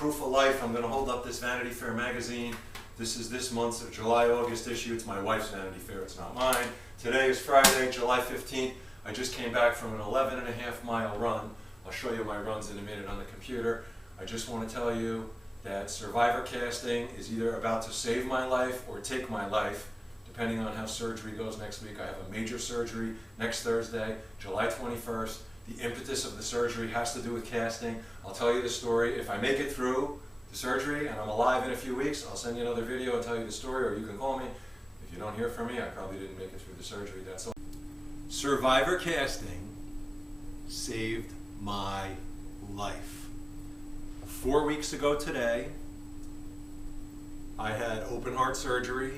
Proof of life, I'm going to hold up this Vanity Fair magazine. This is this month's July-August issue. It's my wife's Vanity Fair, it's not mine. Today is Friday, July 15th. I just came back from an 11.5-mile run. I'll show you my runs in a minute on the computer. I just want to tell you that survivor casting is either about to save my life or take my life, depending on how surgery goes next week. I have a major surgery next Thursday, July 21st. The impetus of the surgery has to do with casting. I'll tell you the story. If I make it through the surgery and I'm alive in a few weeks, I'll send you another video and tell you the story, or you can call me. If you don't hear from me, I probably didn't make it through the surgery, that's all. Survivor casting saved my life. 4 weeks ago today, I had open heart surgery.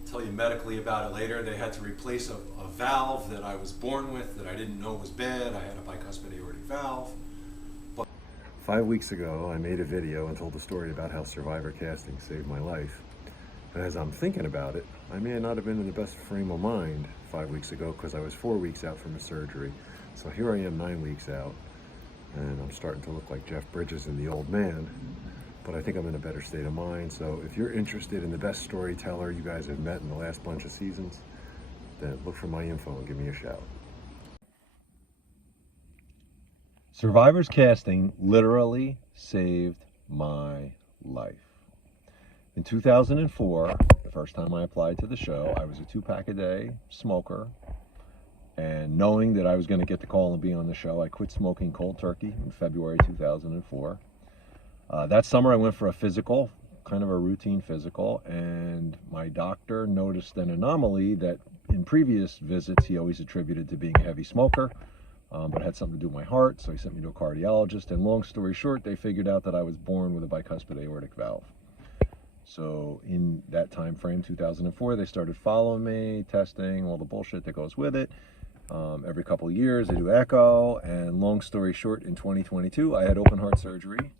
I'll tell you medically about it later. They had to replace a valve that I was born with that I didn't know was bad. I had a bicuspid aortic valve. But 5 weeks ago, I made a video and told a story about how survivor casting saved my life. And as I'm thinking about it, I may not have been in the best frame of mind 5 weeks ago because I was 4 weeks out from a surgery. So here I am 9 weeks out, and I'm starting to look like Jeff Bridges in The Old Man. But I think I'm in a better state of mind. So if you're interested in the best storyteller you guys have met in the last bunch of seasons, then look for my info and give me a shout. Survivor's casting literally saved my life. In 2004, the first time I applied to the show, I was a 2-pack-a-day smoker. And knowing that I was going to get the call and be on the show, I quit smoking cold turkey in February 2004. That summer I went for a physical, kind of a routine physical, and my doctor noticed an anomaly that in previous visits he always attributed to being a heavy smoker, but had something to do with my heart, so he sent me to a cardiologist, and long story short, they figured out that I was born with a bicuspid aortic valve. So in that time frame, 2004, they started following me, testing, all the bullshit that goes with it. Every couple of years, they do echo, and long story short, in 2022, I had open heart surgery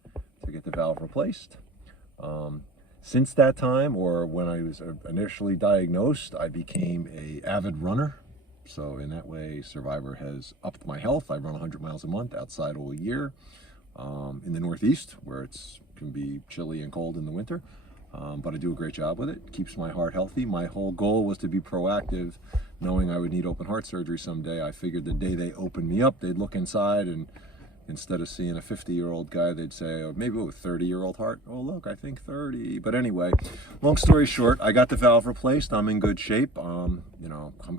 to get the valve replaced. Since that time, or when I was initially diagnosed, I became an avid runner. So in that way, Survivor has upped my health. I run 100 miles a month outside all year in the Northeast, where it can be chilly and cold in the winter. But I do a great job with it. Keeps my heart healthy. My whole goal was to be proactive, knowing I would need open heart surgery someday. I figured the day they opened me up, they'd look inside, and instead of seeing a 50-year-old guy, they'd say, oh, maybe a 30-year-old heart. Oh, look, I think 30. But anyway, long story short, I got the valve replaced. I'm in good shape. I'm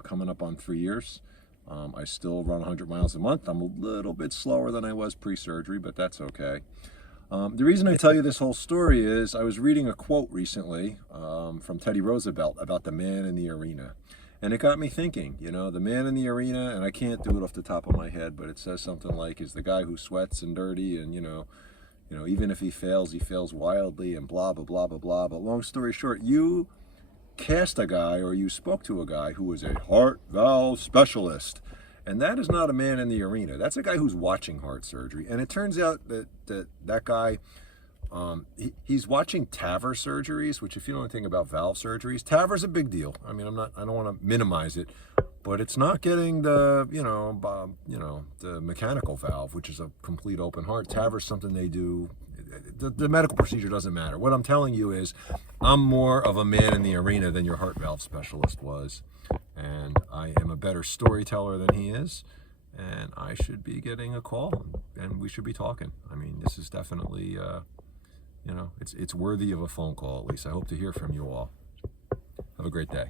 coming up on 3 years. I still run 100 miles a month. I'm a little bit slower than I was pre-surgery, but that's okay. The reason I tell you this whole story is I was reading a quote recently from Teddy Roosevelt about the man in the arena. And it got me thinking, the man in the arena, and I can't do it off the top of my head, but it says something like, is the guy who sweats and dirty and, even if he fails wildly and blah, blah, blah, blah, blah. But long story short, you cast a guy, or you spoke to a guy who was a heart valve specialist. And that is not a man in the arena. That's a guy who's watching heart surgery. And it turns out that guy, he's watching TAVR surgeries, which if you know anything about valve surgeries, TAVR's a big deal. I mean, I don't want to minimize it, but it's not getting the mechanical valve, which is a complete open heart. TAVR's something they do. The medical procedure doesn't matter. What I'm telling you is I'm more of a man in the arena than your heart valve specialist was. And I am a better storyteller than he is. And I should be getting a call and we should be talking. I mean, this is definitely, it's worthy of a phone call at least. I hope to hear from you all. Have a great day.